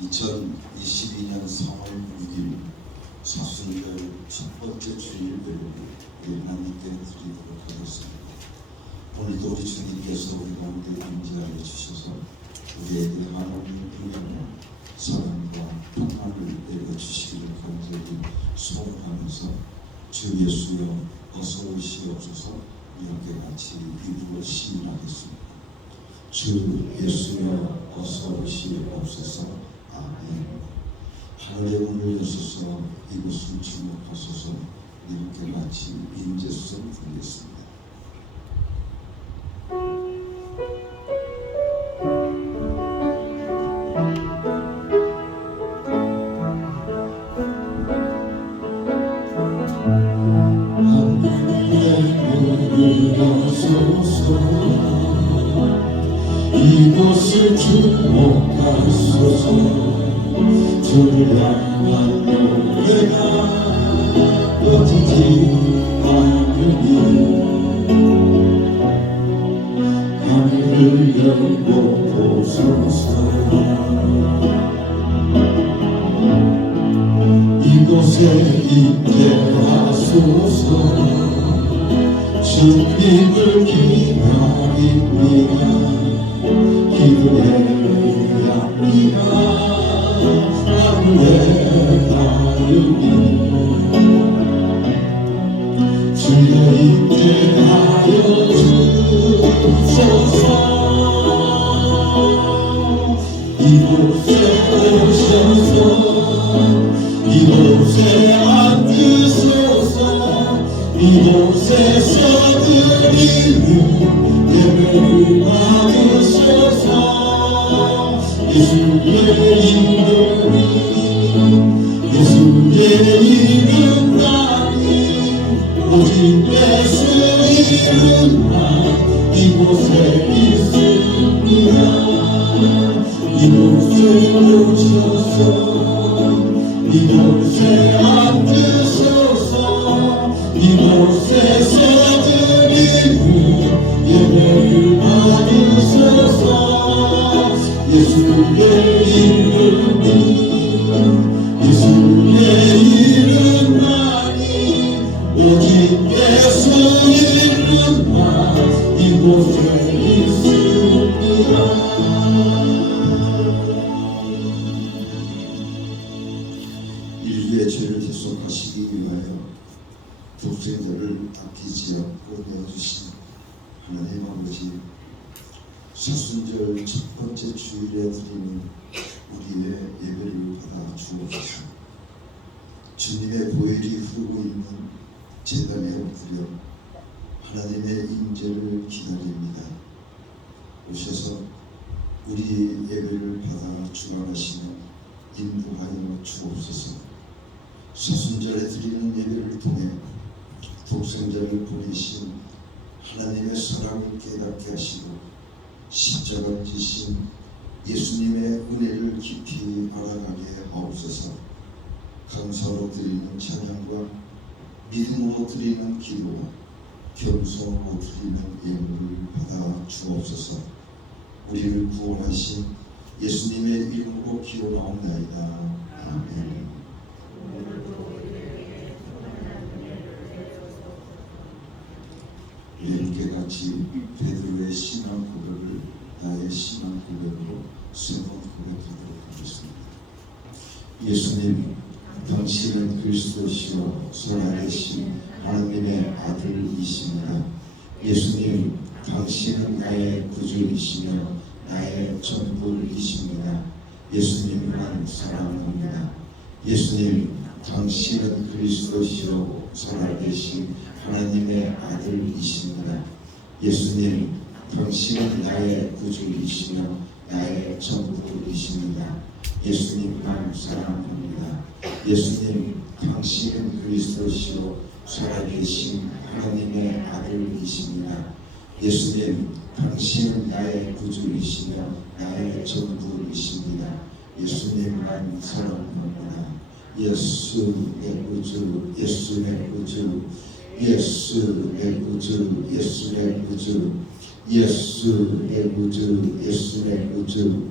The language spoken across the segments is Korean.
2022년 3월 6일 사순절 첫 번째 주일을 하나님께 드리도록 하겠습니다. 오늘도 우리 주님께서 우리 가운데 임재하여 주셔서 우리에게 하나님의 은혜와 사랑과 평안을 내려주시기를 간절히 소원하면서 주 예수여 어서 오시옵소서 이렇게 같이 입으로 시인하겠습니다. 주 예수여 어서 오시옵소서. 아멘. 하늘의 문을 여소서 이곳을 주목하소서 이렇게 같이 인제성 드리겠습니다. 이곳을 주목하소서. 주를 향한 노래가 꺼지지 않으니 하늘을 열고 보소서. 이곳에 임재하소서. 주님을 기다립니다. 기도해야 합니다. 하늘에 닿으니 주여 임재하여 주소서. 이곳에 오셔서 이곳에 앉으소서. 이곳에서 드리는 예배를 받으소서. 예수의 이름이 예수의 이름만이 오직 예수 이름만 이곳에 있습니다. 이곳에 오셔서 이곳에 앉으소서. 이곳에서 드리는 예배를 받으소서. 예수의 이름이 예수의 이름만이 오직 예수 이름만 이곳에 있습니다. 인류의 죄를 대속하시기 위하여 독생자를 아끼지 않고 내어주신 하나님 아버지, 사순절 첫 번째 주일에 드리는 우리의 예배를 받아 주옵소서. 주님의 보혈이 흐르고 있는 제단에 엎드려 하나님의 임재를 기다립니다. 오셔서 우리 예배를 받아 주관하시며 인도하여 주옵소서. 사순절에 드리는 예배를 통해 독생자를 보내신 하나님의 사랑을 깨닫게 하시고 십자가를 지신 예수님의 은혜를 깊이 알아가게 하옵소서. 감사로 드리는 찬양과 믿음으로 드리는 기도와 겸손으로 드리는 예물을 받아 주옵소서. 우리를 구원하신 예수님의 이름으로 기도나옵나이다. 아멘. 이렇게 같이 베드로의 신앙 고백을 나의 신앙 고백으로 세 번 고백하도록 하겠습니다. 예수님, 당신은 그리스도시요 살아계신 하나님의 아들이십니다. 예수님, 당신은 나의 구주이시며 나의 전부이십니다. 예수님만 사랑합니다. 예수님, 당신은 그리스도시요 살아계신 하나님의 아들이십니다. 예수님, 당신은 나의 구주이시며 나의 전부이십니다. 예수님만 사랑합니다. 예수님, 당신은 그리스도시요 살아계신 하나님의 아들이십니다. 예수님, 당신은 나의 구주이시며 나의 전부이십니다. 예수님만 사랑합니다. 예수 내 구주, 예수 내 구주, 예수 내 구주, 예수 내 구주, 예수 내 구주, 예수 내 구주,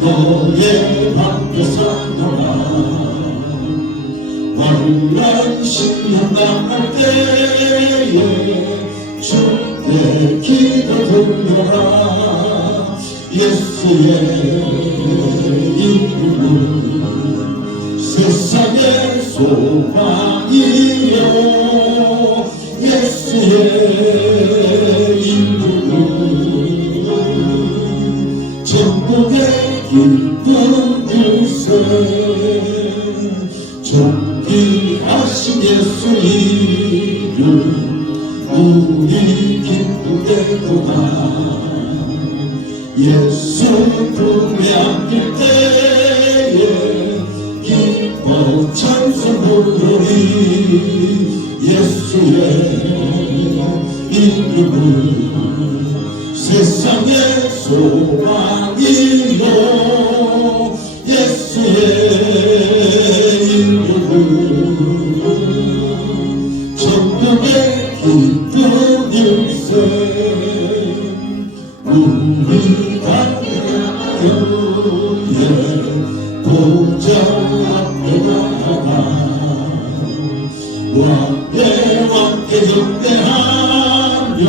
너의 밖에 살거라 환난 시련 당할 때에 주께 기도 돌려라 예수의 이름은 세상의 소망이요 예수의 이름은 천국의 기쁜 일세 존귀하신 예수 이름 우리 기쁘게도다 예수 품에 안길 때에 기뻐 찬송 부르리 예수의 이름은 세상의 소망이요 예수의 이름은 천국의 기쁜 일세 우리 함께하여 보좌 앞에 나아가 왕께 경배하며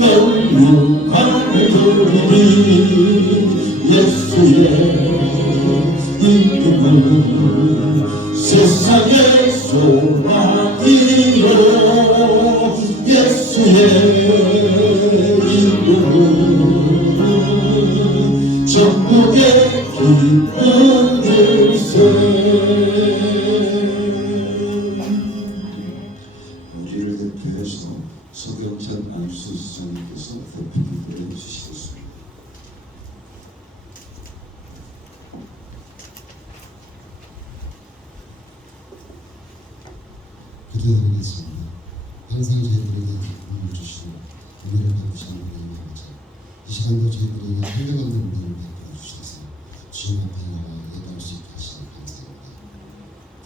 영육함을 드리니 예수의 이름은 세상의 소망이요 예수의 이름은 천국의 기쁜 일세 우리를 대표해서 서경찬 안수수장님께서 대표기도를 해주시겠습니다. 기도드리겠습니다. 항상 저희들에게 기쁨을 주시고 은혜를 베푸시는 하나님 아버지, 이 시간도 저희들에게 한량없는 은혜를 베풀어 주셔서 주님 앞에 나와 예배할 수 있게 하시니 감사합니다.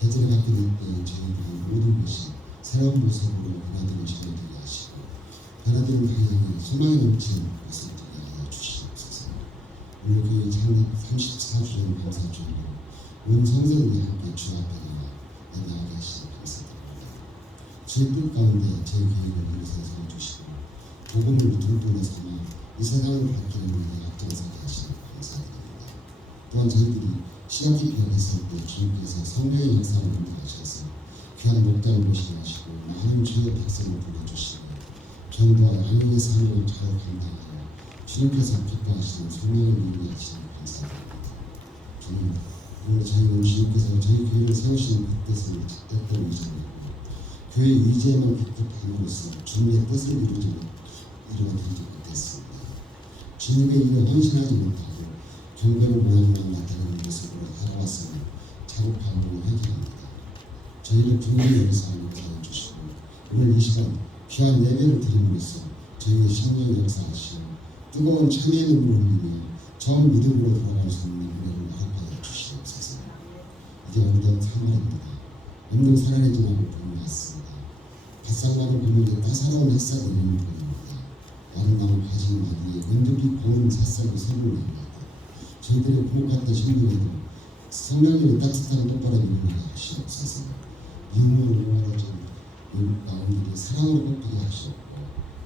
계절을 갖게 될 때 저희들의 모든 것이 새로운 모습으로 변화되는 시간이 되게 하시고 변화되는 방향이 소망이 넘치는 것을 되게 하여 주시옵소서. 오늘 교회 창립 34주년 감사주일로 온 성도들이 함께 주 앞에 나와 예배하게 하시니 감사드립니다. 주의 뜻 가운데 제 교회를 위해서 세워주시고 복음을 등불로 삼아 이 세상을 바뀌는 일에 앞장서게 하시니 감사드립니다. 또한 저희들이 시각기 변했을 때 주님께서 성령의 역사를 인도하셔서 귀한 목장을 모시하시고 많은 주의 백성을 불러주시고 전도와 양육의 삶을 잘 감당하여 주님께서 기뻐하시는 소명을 이루하시니 감사드립니다. 주님, 오늘 저희는 주님께서 저희 교회를 세우시는 그 뜻을 뜻대로 이루어지고 교회 의지에만 기특함으로써 주님의 뜻을 이루어드리지 못했습니다. 주님의 일에 헌신하지 못하고 경배를 모양만 나타내는 모습으로 살아왔으니 자국하고 회개합니다. 저희를 분명히 여기서 알게 주시고 오늘 이 시간 귀한 예배를 드림으로써 저희의 성령 역사하시고 뜨거운 참회의 눈물을 흘리며 처음 믿음으로 돌아갈 수 있는 은혜를 허락하여 주시옵소서. 이제 어느덧 3월입니다. 없는 살아내 지나고 봄이 왔습니다. 밭상만을 보는데 따사로운 햇살이 있는 보입니다. 아름다운 가진 마디에 은근히 고운 새싹이 서물입니다. 저희들의 봄 같은 신분에도 성령님의 따뜻한 똑바로 일어나게 하시옵소서. 이웃을 응원하는 마음들이 사랑으로 꺾이게 하시옵고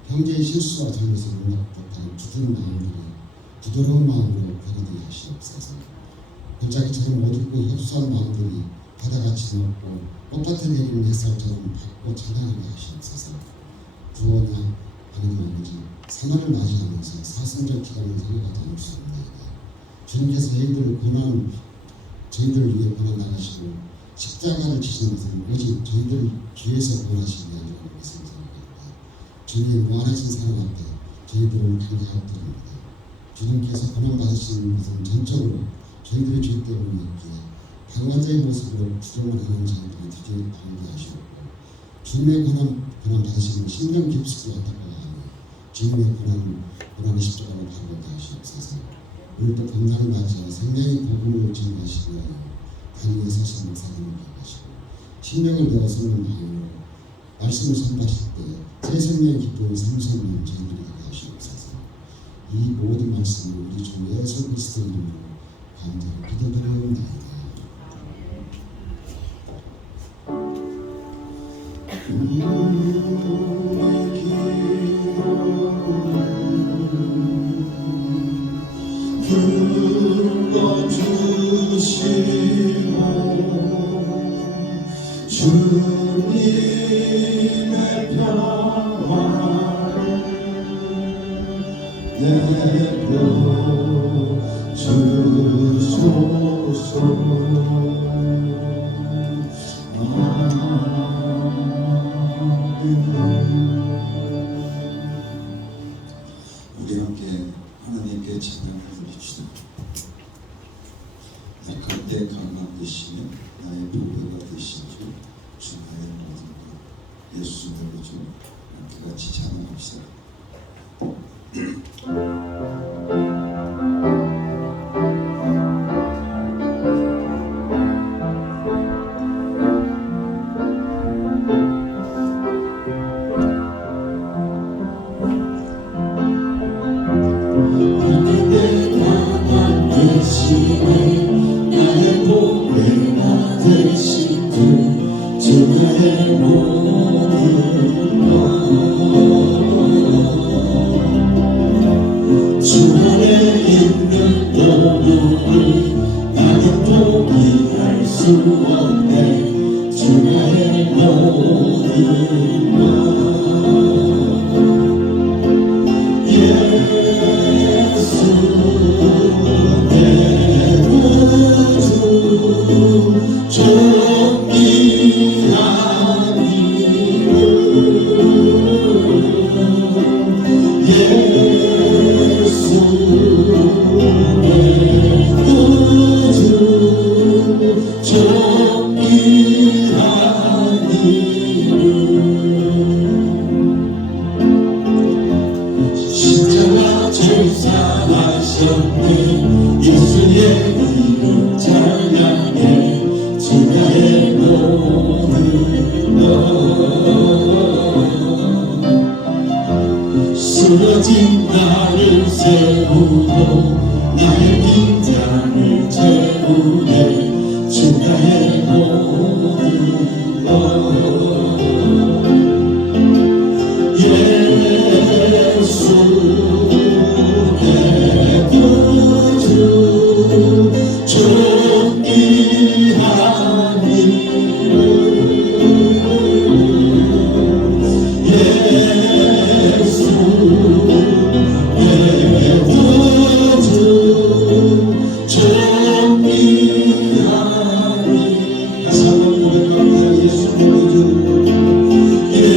형제의 실수와 잘못을 용납하는 굳은 마음들이 부드러운 마음으로 변화되게 하시옵소서. 골짜기처럼 어둡고 협소한 마음들이 바다같이 넓고 꽃밭에 내리는 햇살처럼 밝고 찬란하게 하시옵소서. 구원과 하나님 아버지 사망을 맞이하면서 사순절 기간을 살아가지 않을 수 없나이다. 주님께서 저희들을 위해 고난 나가시고 십자가를 지신 것은 오직 저희들 귀에서 구원하시기 위함이라는 것을 생각합니다. 주님의 무한하신 사랑 앞에 저희들을 감사드립니다. 주님께서 고난 받으시는 것은 전적으로 저희들의 죄 때문이었기에 방관자의 모습으로 부정을 하는 자들이 드디어 방게 하시옵고 주님의 고난 받으시는 심령 깊숙이 안타까워하며 주님의 고난의 십자가를 바라보게 하시옵소서. 오늘도 건강을 맞이하여 생명의 복음을 증거하시기 위하여 단위에 서신 목사님을 기억하시고 신령을 내어 서는 마음으로 말씀을 선포하실 때 새 생명의 기쁨을 삼성하는 저희들이 되게 하시옵소서. 이 모든 말씀을 우리 주 예수 그리스도의 이름으로 간절히 기도드리옵나이다. 불러주시고 주님의 평화를 내려주소서. 우리 함께 하나님께 찬양을 드립시다. 약할 때 강함 되시며 나의 보배가 되신 주 나의 모든 것 예수 내려주 함께 같이 찬양합시다. 나의 보배가 되신 주 나의 모든 것 주 안에 있는 보물을 나는 포기할 수 없네. 주 나의 모든 것 예수 내 구주 존귀한 이름 예수 내 구주 존귀한 이름 십자가 절사하셨네. 예수의 이름 찬양해. 주 나의 모든 것 쓰러진 나를 세우고 나의 빈장을 채우네. 주 나의 모든 것 예수 내 구주 존귀한 이름 예수 내 구주 존귀한 이름 다시 한번 고백합니다. 예수 내 구주 예수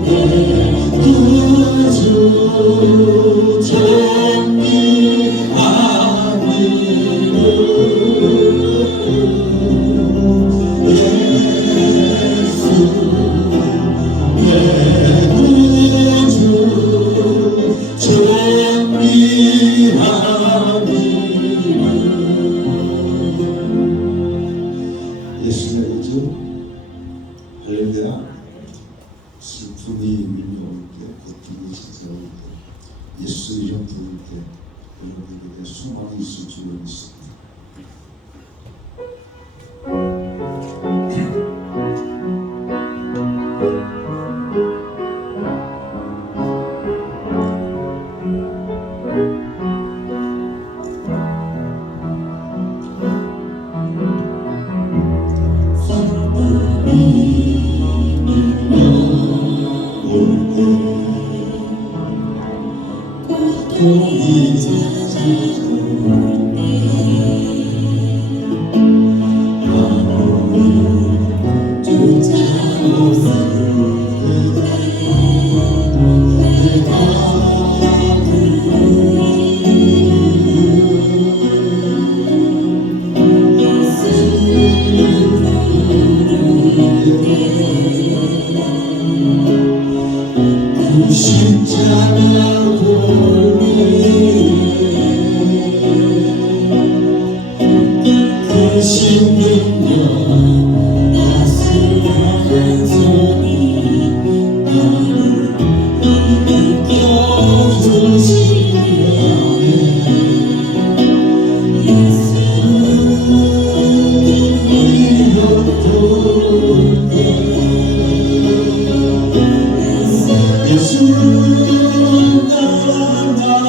내 구주 존귀한 이름 예수 내 구주 존귀한 이름 예수의 구주 할렐루야. 슬픔이 밀려올 때 고통이 찾아올 때 예수 이름 부를 때 여러분에게 소망이 있을 줄 믿습니다. 고통이 찾아올 때 아무것조차 없을 때 내가 그 십자가 돌리네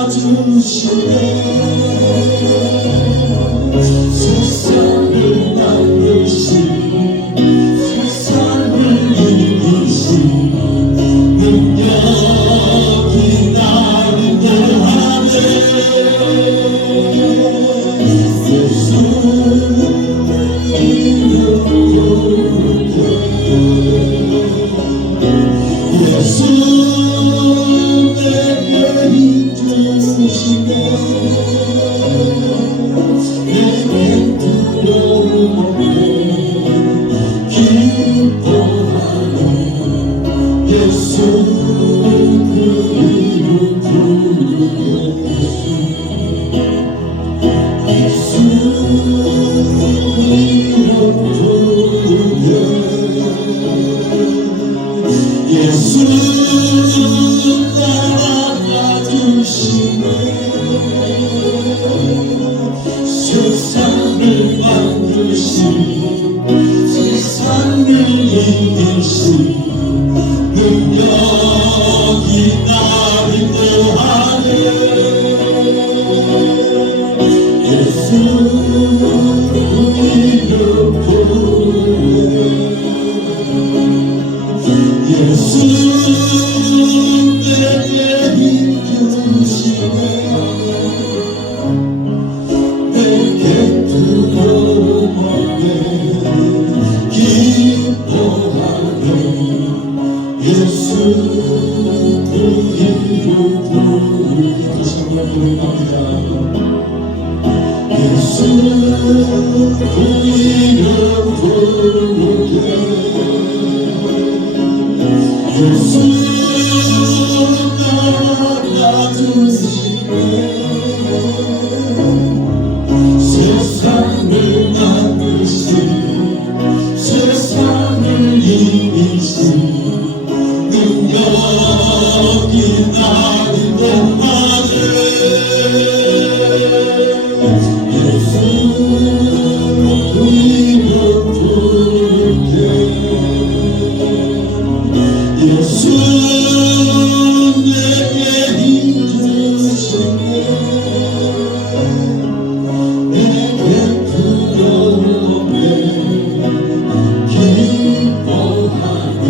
안아주시네 세상을 만드신 세상을 이기신 능력이 나를 더하네 예수 이름 부르게 예수 내게 힘 주시네 내게 두려움 없네 기뻐하네 예수 그 이름 부르게 예수 이름 부르게 예수 나아가주시네 세상을 만드신 세상을 이기신 능력이 나를 더하네 예수 이름 부르네 예수 내게 힘 주시네 내게 두려움 없네 기뻐하네 예수 그 이름 부르게 다시 한번 고백합니다 예수 그 이름 부르게 예수 나아가주시네 세상을 만드신 세상을 이기신 능력이 나를 더하네 예수 그 이름 부르게 예수 내게 힘 주시네 내게 두려움 없네 기뻐하네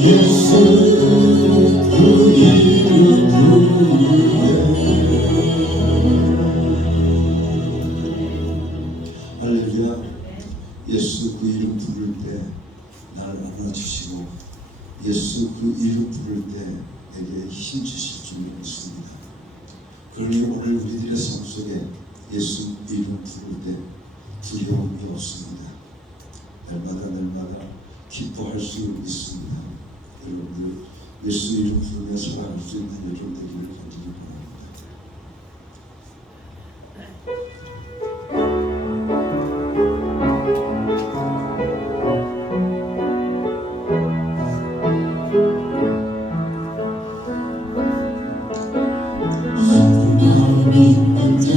예수 그 이름 부르게 할렐루야. 예수 그 이름 부를 때 나를 안아주시고 예수 그 이름 부를 때 내게 힘 주실 줄 믿습니다. 그러니 오늘 우리들의 삶 속에 예수 이름 부를 때 두려움이 없습니다. 날마다 기뻐할 수 있습니다. 여러분들 예수 이름 부르며 살아갈 수 있는 여러분 되기를 간절히 바랍니다. 믿는 자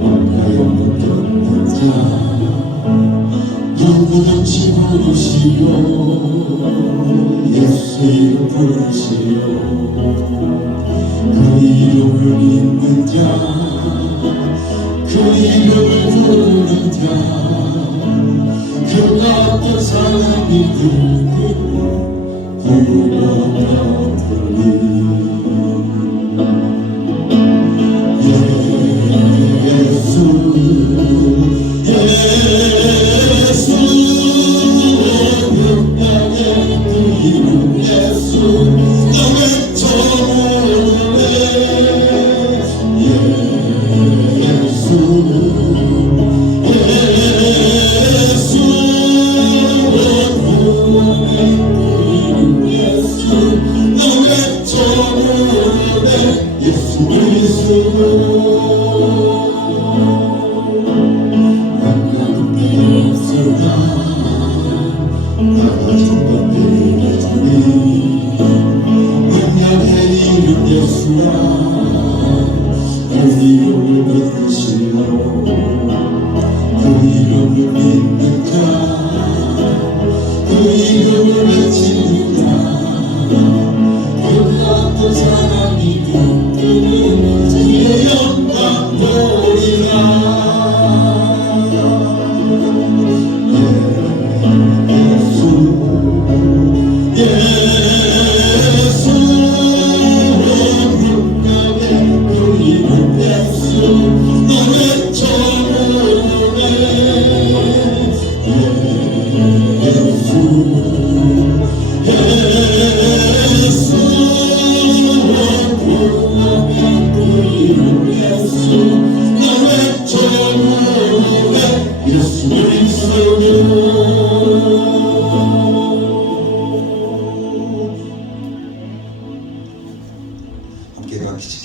나의 못없는 자 누구든지 부르시오 예수 이름 부르시오 그 이름을 믿는 자 그 이름을 부르는 자 그가 어떤 사람이든 구원받으리 예수 이름을 외치는 자 그 어떤 사람이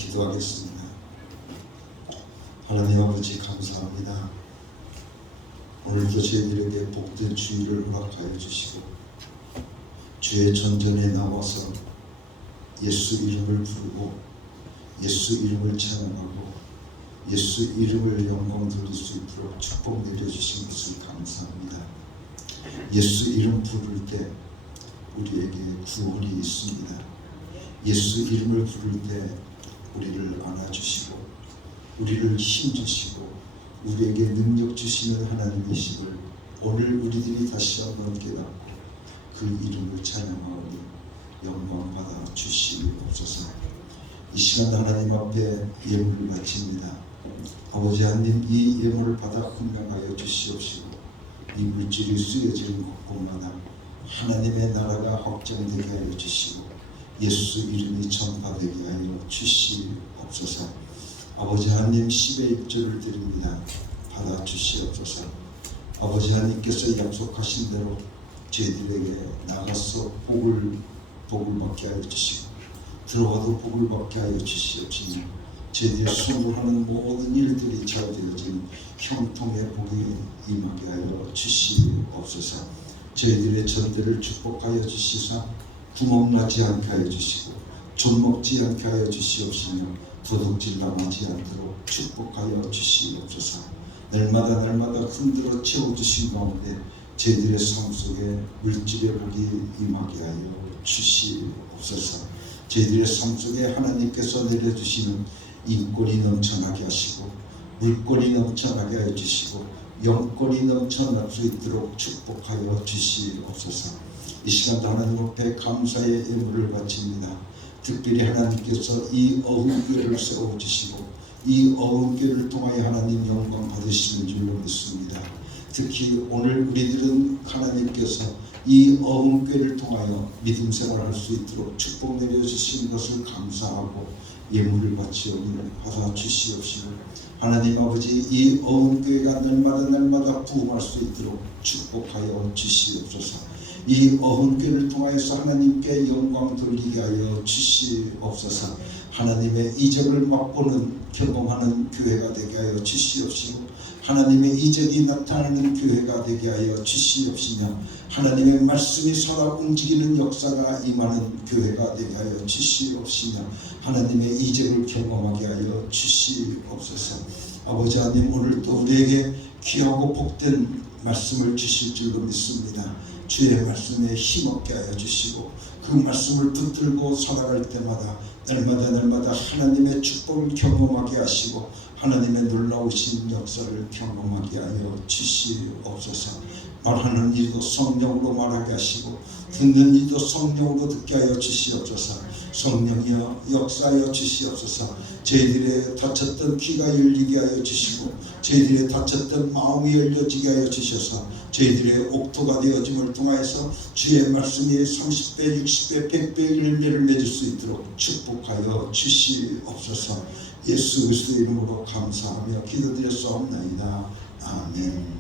기도하겠습니다. 하나님 아버지 감사합니다. 오늘도 저희들에게 복된 주일을 허락하여 주시고 주의 전전에 나와서 예수 이름을 부르고 예수 이름을 찬양하고 예수 이름을 영광 돌릴 수 있도록 축복 내려주신 것을 감사합니다. 예수 이름 부를 때 우리에게 구원이 있습니다. 예수 이름을 부를 때 우리를 안아주시고 우리를 힘주시고 우리에게 능력 주시는 하나님이심을 오늘 우리들이 다시 한번 깨닫고 그 이름을 찬양하오니 영광 받아 주시옵소서. 이 시간 하나님 앞에 예물을 바칩니다. 아버지 하나님, 이 예물을 받아 훈명하여 주시옵시고 이 물질이 쓰여지는 곳곳마다 하나님의 나라가 확장되게 하여 주시고 예수 이름이 전파되게 하여 주시옵소서. 아버지 하나님, 10의 1조를 드립니다. 받아 주시옵소서. 아버지 하나님께서 약속하신 대로 저희들에게 나가서 복을 받게 하여 주시고 들어와도 복을 받게 하여 주시옵시며 저희들이 수고하는 모든 일들이 잘 되어지는 형통의 복이 임하게 하여 주시옵소서. 저희들의 전대를 축복하여 주시사 구멍나지 않게 하여 주시고 존먹지 않게 하여 주시옵시며 도둑질 당하지 않도록 축복하여 주시옵소서. 날마다 흔들어 채워주신 가운데 저희들의 삶 속에 물질의 복이 임하게 하여 주시옵소서. 저희들의 삶 속에 하나님께서 내려주시는 인권이 넘쳐나게 하시고 물권이 넘쳐나게 하여 주시고 영권이 넘쳐날 수 있도록 축복하여 주시옵소서. 이 시간도 하나님 앞에 감사의 예물을 바칩니다. 특별히 하나님께서 이 어흥교를 세워주시고 이 어흥교를 통하여 하나님 영광 받으시는 줄로 믿습니다. 특히 오늘 우리들은 하나님께서 이 어흥교를 통하여 믿음 생활할 수 있도록 축복 내려주신 것을 감사하고 예물을 바치오니 받아 주시옵시고 하나님 아버지, 이 어흥교회가 날마다 부흥할 수 있도록 축복하여 주시옵소서. 이 어흥교를 통하여서 하나님께 영광 돌리게 하여 주시옵소서. 하나님의 이적을 맛보는 경험하는 교회가 되게 하여 주시옵시고 하나님의 이적이 나타나는 교회가 되게 하여 주시옵시며 하나님의 말씀이 살아 움직이는 역사가 임하는 교회가 되게 하여 주시옵시며 하나님의 이적을 경험하게 하여 주시옵소서. 아버지 하나님, 오늘 또 우리에게 귀하고 복된 말씀을 주실 줄로 믿습니다. 주의 말씀에 힘없게 하여 주시고 그 말씀을 붙들고 살아갈 때마다 날마다 하나님의 축복을 경험하게 하시고 하나님의 놀라우신 역사를 경험하게 하여 주시옵소서. 말하는 이도 성령으로 말하게 하시고 듣는 이도 성령으로 듣게 하여 주시옵소서. 성령이여 역사하여 주시옵소서. 저희들의 다쳤던 귀가 열리게 하여 주시고 저희들의 다쳤던 마음이 열려지게 하여 주셔서 저희들의 옥토가 되어짐을 통하여서 주의 말씀이 30배, 60배, 100배의 열매를 맺을 수 있도록 축복하여 주시옵소서. 예수 그리스도의 이름으로 감사하며 기도드렸사옵나이다. 아멘.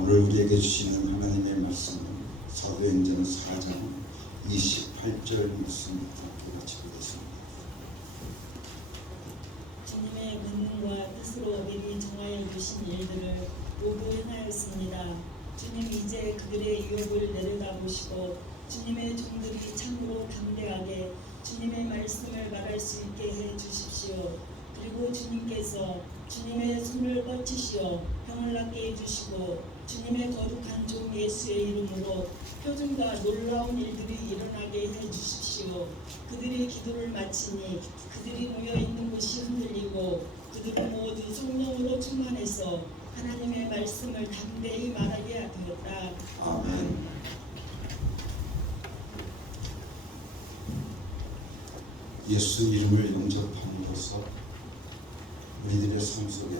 오늘 우리에게 주시는 하나님의 말씀은 사도행전 4장 28절 말씀부터 같이 보겠습니다. 주님의 권능과 뜻으로 미리 정하여 주신 일들을 모두 행하였습니다. 주님, 이제 그들의 유혹을 내려다보시고 주님의 종들이 참으로 담대하게 주님의 말씀을 말할 수 있게 해 주십시오. 그리고 주님께서 주님의 손을 뻗치시어 병을 낫게 해주시고 주님의 거룩한 종 예수의 이름으로 표준과 놀라운 일들이 일어나게 해주십시오. 그들이 기도를 마치니 그들이 모여있는 곳이 흔들리고 그들은 모두 성령으로 충만해서 하나님의 말씀을 담대히 말하게 되었다. 아멘. 예수 이름을 영접함으로써 우리들의 삶 속에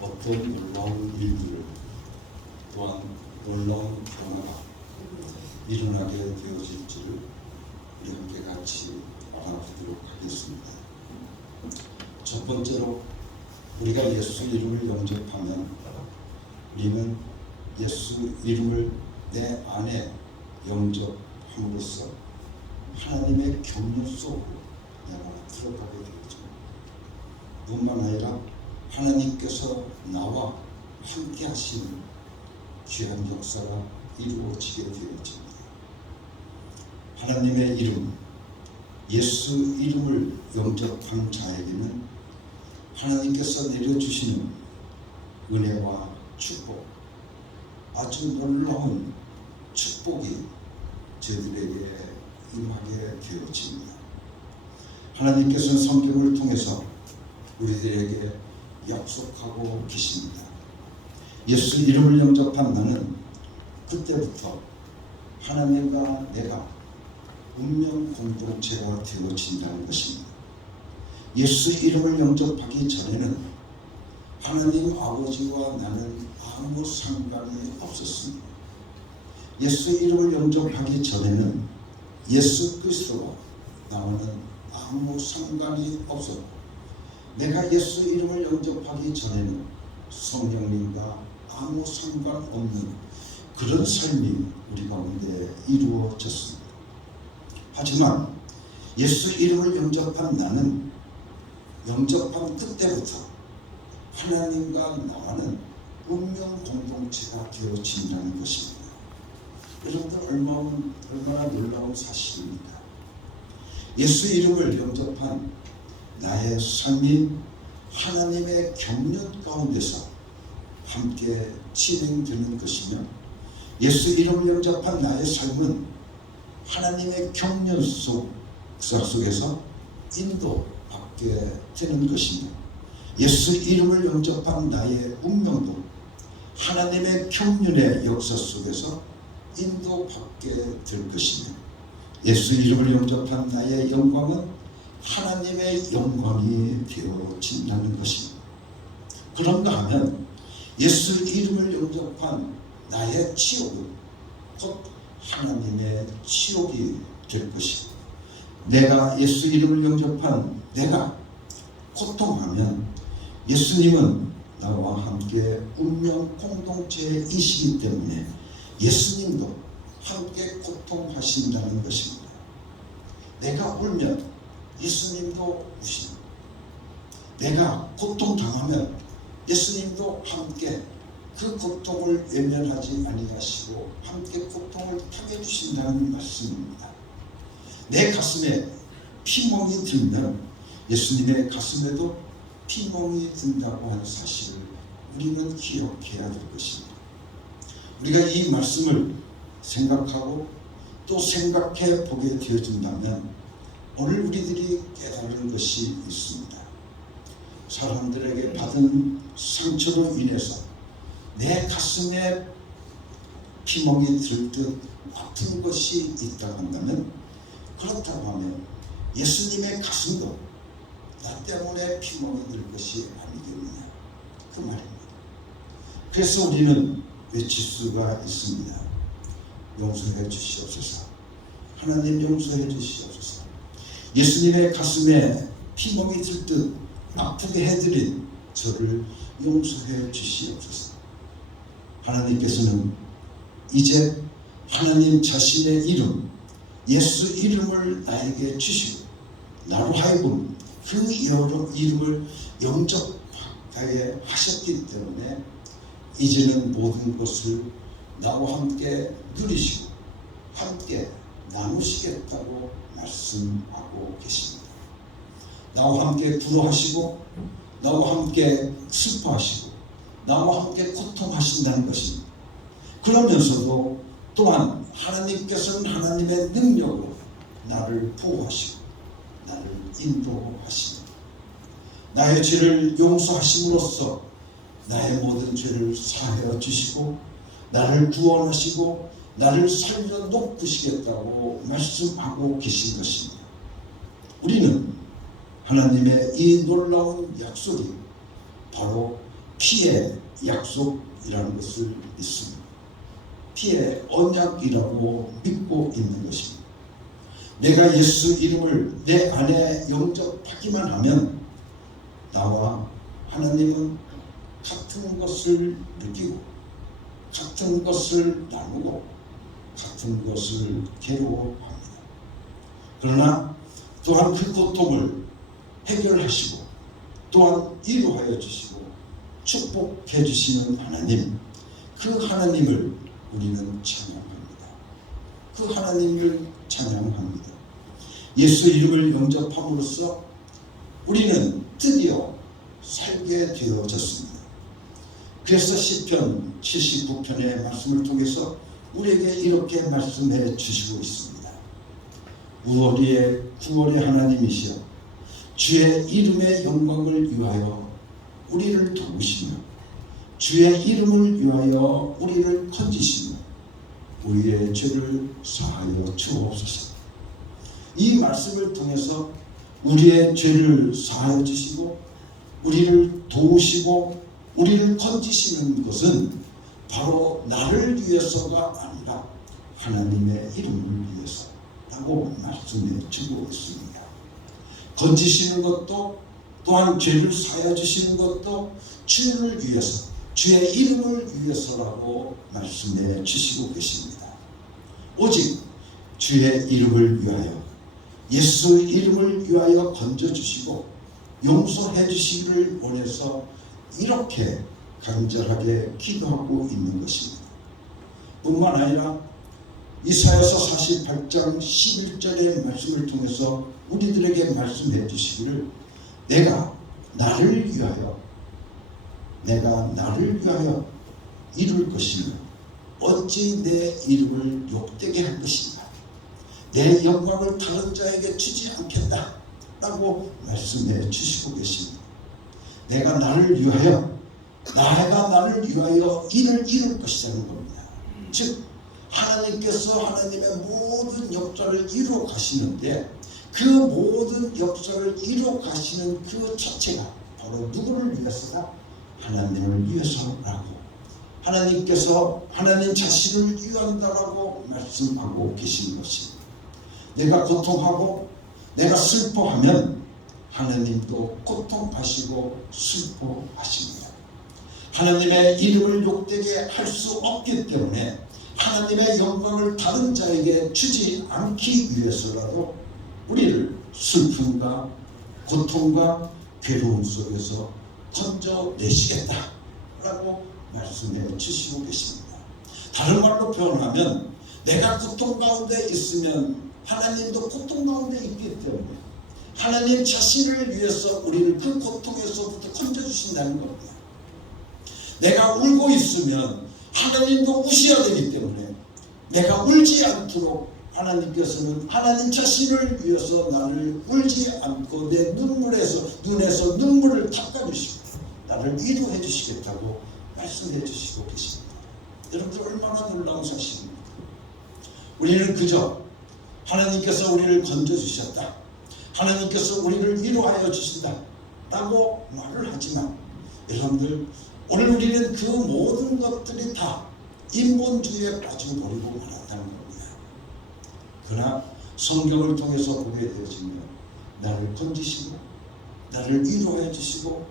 어떤 놀라운 일들을 또한 놀라운 변화가 일어나게 되어질지를 우리 함께 같이 알아보도록 하겠습니다. 첫 번째로 우리가 예수 이름을 영접하면 우리는 예수 이름을 내 안에 영접함으로써 하나님의 경륜 속으로 내가 들어가게 되죠. 뿐만 아니라 하나님께서 나와 함께 하시는 귀한 역사가 이루어지게 되어집니다. 하나님의 이름, 예수 이름을 영접한 자에게는 하나님께서 내려주시는 은혜와 축복, 아주 놀라운 축복이 저희들에게 임하게 되어집니다. 하나님께서는 성경을 통해서 우리들에게 약속하고 계십니다. 예수 이름을 영접한 나는 그때부터 하나님과 내가 운명 공동체가 되어진다는 것입니다. 예수 이름을 영접하기 전에는 하나님 아버지와 나는 아무 상관이 없었습니다. 예수 이름을 영접하기 전에는 예수 그리스도와 나와는 아무 상관이 없었고, 내가 예수 이름을 영접하기 전에는 성령님과 아무 상관없는 그런 삶이 우리 가운데 이루어졌습니다. 하지만 예수 이름을 영접한 나는 영접한 그때부터 하나님과 나와는 운명 공동체가 되어진다는 것입니다. 여러분들 얼마나 놀라운 사실입니까? 예수 이름을 영접한 나의 삶이 하나님의 경륜 가운데서 함께 진행되는 것이며, 예수 이름을 영접한 나의 삶은 하나님의 경륜 속에서 인도받게 되는 것이며, 예수 이름을 영접한 나의 운명도 하나님의 경륜의 역사 속에서 인도받게 될 것이며, 예수 이름을 영접한 나의 영광은 하나님의 영광이 되어진다는 것입니다. 그런가 하면 예수 이름을 영접한 나의 치욕은 곧 하나님의 치욕이 될 것이고, 내가 예수 이름을 영접한 내가 고통하면 예수님은 나와 함께 운명 공동체이시기 때문에 예수님도 함께 고통하신다는 것입니다. 내가 울면 예수님도 우십니다. 내가 고통당하면 예수님도 함께 그 고통을 외면하지 아니하시고 함께 고통을 타게 주신다는 말씀입니다. 내 가슴에 피멍이 들면 예수님의 가슴에도 피멍이 든다고 하는 사실을 우리는 기억해야 될 것입니다. 우리가 이 말씀을 생각하고 또 생각해 보게 되어진다면 오늘 우리들이 깨달은 것이 있습니다. 사람들에게 받은 상처로 인해서 내 가슴에 피멍이 들 듯 아픈 것이 있다 한다면, 그렇다고 하면 예수님의 가슴도 나 때문에 피멍이 들 것이 아니겠느냐, 그 말입니다. 그래서 우리는 외칠 수가 있습니다. 용서해 주시옵소서. 하나님 용서해 주시옵소서. 예수님의 가슴에 피멍이 들 듯 아프게 해드린 저를 용서해 주시옵소서. 하나님께서는 이제 하나님 자신의 이름, 예수 이름을 나에게 주시고 나로 하여금 그 이름을 영접하게 하셨기 때문에 이제는 모든 것을 나와 함께 누리시고 함께 나누시겠다고 말씀하고 계십니다. 나와 함께 부러하시고 나와 함께 슬퍼하시고 나와 함께 고통하신다는 것입니다. 그러면서도 또한 하나님께서는 하나님의 능력으로 나를 보호하시고 나를 인도하십니다. 나의 죄를 용서하심으로써 나의 모든 죄를 사하여 주시고 나를 구원하시고 나를 살려 높으시겠다고 말씀하고 계신 것입니다. 우리는 하나님의 이 놀라운 약속이 바로 피의 약속이라는 것을 믿습니다. 피의 언약이라고 믿고 있는 것입니다. 내가 예수 이름을 내 안에 영접하기만 하면 나와 하나님은 같은 것을 느끼고 같은 것을 나누고 같은 것을 괴로워합니다. 그러나 또한 그 고통을 해결하시고 또한 위로하여 주시고 축복해 주시는 하나님, 그 하나님을 우리는 찬양합니다. 그 하나님을 찬양합니다. 예수 이름을 영접함으로써 우리는 드디어 살게 되어졌습니다. 그래서 시편 79편의 말씀을 통해서 우리에게 이렇게 말씀해 주시고 있습니다. 우리의 구원의 하나님이시여 주의 이름의 영광을 위하여 우리를 도우시며 주의 이름을 위하여 우리를 건지시며 우리의 죄를 사하여 주옵소서. 이 말씀을 통해서 우리의 죄를 사하여 주시고 우리를 도우시고 우리를 건지시는 것은 바로 나를 위해서가 아니라 하나님의 이름을 위해서라고 말씀해 주고 있습니다. 건지시는 것도 또한 죄를 사하여 주시는 것도 주를 위해서 주의 이름을 위해서라고 말씀해 주시고 계십니다. 오직 주의 이름을 위하여 예수 이름을 위하여 건져주시고 용서해 주시기를 원해서 이렇게 간절하게 기도하고 있는 것입니다. 뿐만 아니라 이사야서 48장 11절의 말씀을 통해서 우리들에게 말씀해 주시기를 내가 나를 위하여 이룰 것이며 어찌 내 이름을 욕되게 할 것인가, 내 영광을 다른 자에게 주지 않겠다 라고 말씀해 주시고 계십니다. 내가 나를 위하여 일을 이룰 것이라는 겁니다. 즉 하나님께서 하나님의 모든 역사를 이루어 가시는데 그 모든 역사를 이루어 가시는 그 자체가 바로 누구를 위해서다? 하나님을 위해서라고 하나님께서 하나님 자신을 위한다라고 말씀하고 계신 것입니다. 내가 고통하고 내가 슬퍼하면 하나님도 고통하시고 슬퍼하십니다. 하나님의 이름을 욕되게 할 수 없기 때문에 하나님의 영광을 다른 자에게 주지 않기 위해서라도 우리를 슬픔과 고통과 괴로움 속에서 건져내시겠다라고 말씀해 주시고 계십니다. 다른 말로 표현하면 내가 고통 가운데 있으면 하나님도 고통 가운데 있기 때문에 하나님 자신을 위해서 우리를 그 고통에서부터 건져주신다는 겁니다. 내가 울고 있으면 하나님도 우셔야 되기 때문에 내가 울지 않도록 하나님께서는 하나님 자신을 위해서 나를 울지 않고 내 눈에서 눈물을 닦아주시고 나를 위로해 주시겠다고 말씀해 주시고 계십니다. 여러분들 얼마나 놀라운 사실입니까? 우리는 그저 하나님께서 우리를 건져주셨다, 하나님께서 우리를 위로하여 주신다 라고 말을 하지만 여러분들 오늘 우리는 그 모든 것들이 다 인본주의에 빠져버리고 말았다는 겁니다. 그러나 성경을 통해서 보게 되어지면 나를 건지시고 나를 위로해 주시고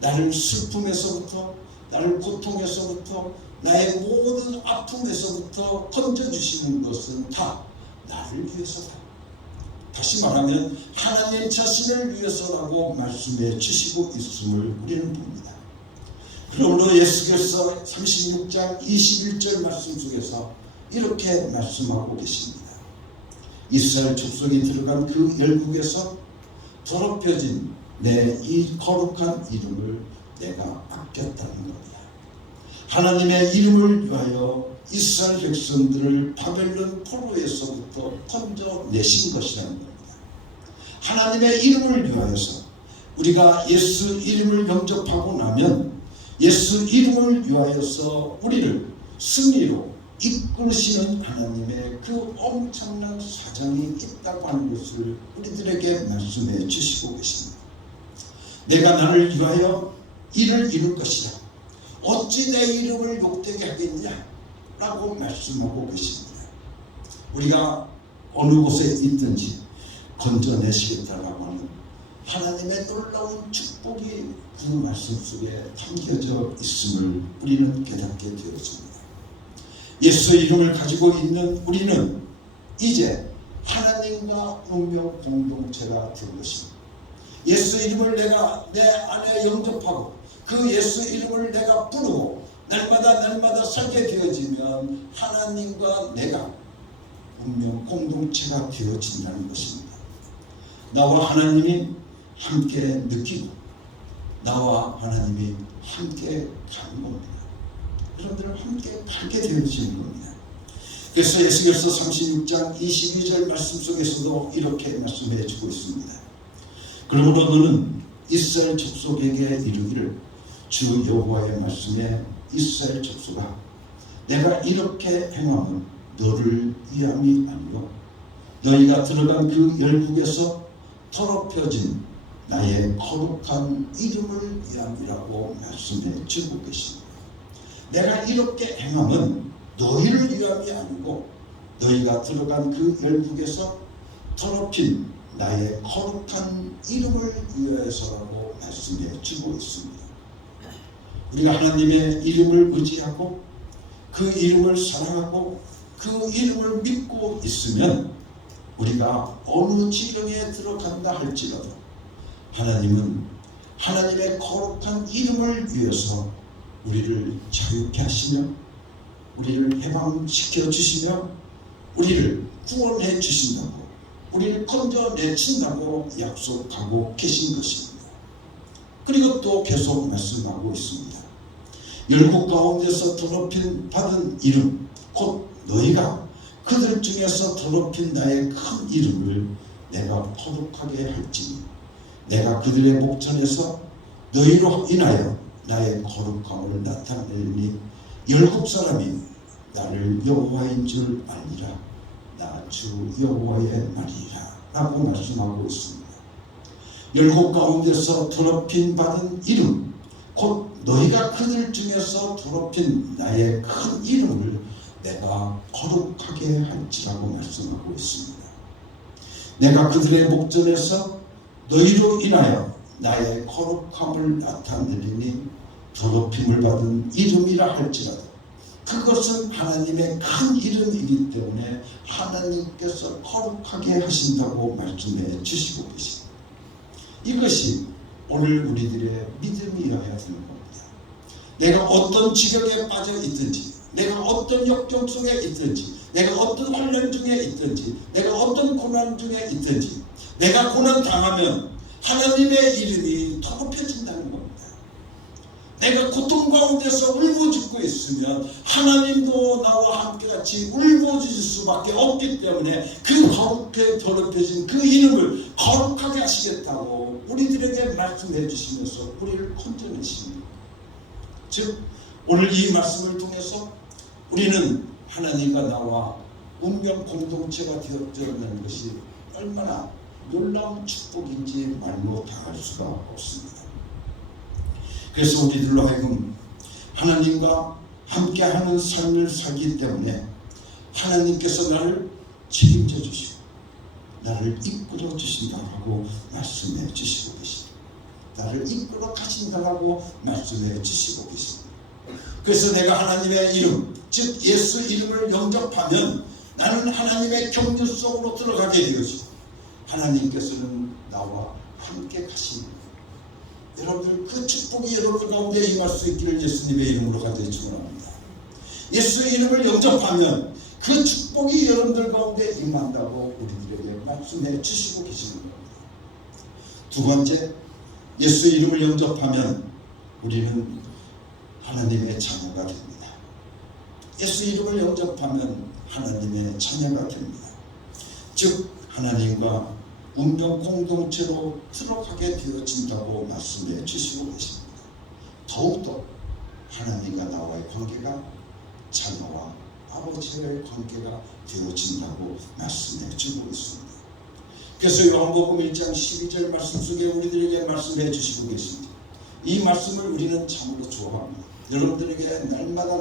나를 슬픔에서부터 나를 고통에서부터 나의 모든 아픔에서부터 건져주시는 것은 다 나를 위해서다. 다시 말하면 하나님 자신을 위해서라고 말씀해 주시고 있음을 우리는 봅니다. 그러므로 예수께서 36장 21절 말씀 속에서 이렇게 말씀하고 계십니다. 이스라엘 족속이 들어간 그 열국에서 더럽혀진 내 이 거룩한 이름을 내가 아꼈다는 겁니다. 하나님의 이름을 위하여 이스라엘 백성들을 바벨론 포로에서부터 건져내신 것이라는 겁니다. 하나님의 이름을 위하여서 우리가 예수 이름을 영접하고 나면 예수 이름을 위하여서 우리를 승리로 이끌으시는 하나님의 그 엄청난 사정이 있다고 하는 것을 우리들에게 말씀해 주시고 계십니다. 내가 나를 위하여 일을 이룰 것이다. 어찌 내 이름을 욕되게 하겠냐? 라고 말씀하고 계십니다. 우리가 어느 곳에 있든지 건져내시겠다라고 하는 하나님의 놀라운 축복이 그 말씀 속에 담겨져 있음을 우리는 깨닫게 되었습니다. 예수 이름을 가지고 있는 우리는 이제 하나님과 운명 공동체가 된 것입니다. 예수 이름을 내가 내 안에 영접하고 그 예수 이름을 내가 부르고 날마다 살게 되어지면 하나님과 내가 운명 공동체가 되어진다는 것입니다. 나와 하나님이 함께 느끼고 나와 하나님이 함께 가는 겁니다. 여러분들은 함께 살게 되어지는 겁니다. 그래서 에스겔서 36장 22절 말씀 속에서도 이렇게 말씀해 주고 있습니다. 그러므로 너는 이스라엘 족속에게 이르기를 주 여호와의 말씀에 이스라엘 족속아 내가 이렇게 행함은 너를 위함이 아니요 너희가 들어간 그 열국에서 더럽혀진 나의 거룩한 이름을 위함이라고 말씀해 주고 계십니다. 내가 이렇게 행함은 너희를 위함이 아니고 너희가 들어간 그 열국에서 더럽힌 나의 거룩한 이름을 위하여서라고 말씀해 주고 있습니다. 우리가 하나님의 이름을 의지하고 그 이름을 사랑하고 그 이름을 믿고 있으면 우리가 어느 지경에 들어간다 할지라도 하나님은 하나님의 거룩한 이름을 위해서 우리를 자유케 하시며 우리를 해방시켜 주시며 우리를 구원해 주신다고 우리를 건져내친다고 약속하고 계신 것입니다. 그리고 또 계속 말씀하고 있습니다. 열국 가운데서 더럽힌 받은 이름 곧 너희가 그들 중에서 더럽힌 나의 큰 이름을 내가 거룩하게 할지니 내가 그들의 목전에서 너희로 인하여 나의 거룩함을 나타내니 열국 사람이 나를 여호와인 줄 알리라. 나 주 여호와의 말이라 라고 말씀하고 있습니다. 열국 가운데서 더럽힌 받은 이름 곧 너희가 그들 중에서 더럽힌 나의 큰 이름을 내가 거룩하게 할지라고 말씀하고 있습니다. 내가 그들의 목전에서 너희로 인하여 나의 거룩함을 나타내리니 더럽힘을 받은 이름이라 할지라도 그것은 하나님의 큰 이름이기 때문에 하나님께서 거룩하게 하신다고 말씀해 주시고 계십니다. 이것이 오늘 우리들의 믿음이어야 되는 겁니다. 내가 어떤 지경에 빠져 있든지 내가 어떤 역경 속에 있든지 내가 어떤 환난 중에 있든지 내가 어떤 고난 중에 있든지 내가 고난 당하면 하나님의 이름이 더럽혀진다는 겁니다. 내가 고통 가운데서 울부짖고 있으면 하나님도 나와 함께 같이 울부짖을 수밖에 없기 때문에 그 거룩하게 더럽혀진 그 이름을 거룩하게 하시겠다고 우리들에게 말씀해 주시면서 우리를 건져내십니다. 즉 오늘 이 말씀을 통해서 우리는 하나님과 나와 운명 공동체가 되었다는 것이 얼마나 놀라운 축복인지 말로 다 할 수가 없습니다. 그래서 우리들로 하여금 하나님과 함께하는 삶을 살기 때문에 하나님께서 나를 책임져 주시고 나를 이끌어 주신다고 말씀해 주시고 계십니다. 나를 이끌어 가신다고 말씀해 주시고 계십니다. 그래서 내가 하나님의 이름 즉 예수 이름을 영접하면 나는 하나님의 경륜 속으로 들어가게 되어지고 하나님께서는 나와 함께 가십니다. 여러분들 그 축복이 여러분들 가운데 임할 수 있기를 예수님의 이름으로 간절히 축원합니다. 예수 이름을 영접하면 그 축복이 여러분들 가운데 임한다고 우리들에게 말씀해 주시고 계시는 겁니다. 두 번째, 예수 이름을 영접하면 우리는 하나님의 자녀가 됩니다. 예수 이름을 영접하면 하나님의 자녀가 됩니다. 즉 하나님과 운명 공동체로 들어가게 되어진다고 말씀해 주시고 계십니다. 더욱더 하나님과 나와의 관계가 자녀와 아버지의 관계가 되어진다고 말씀해 주고 있습니다. 그래서 요한복음 1장 12절 말씀 속에 우리들에게 말씀해 주시고 계십니다. 이 말씀을 우리는 참으로 좋아합니다. 여러분들에게 날마다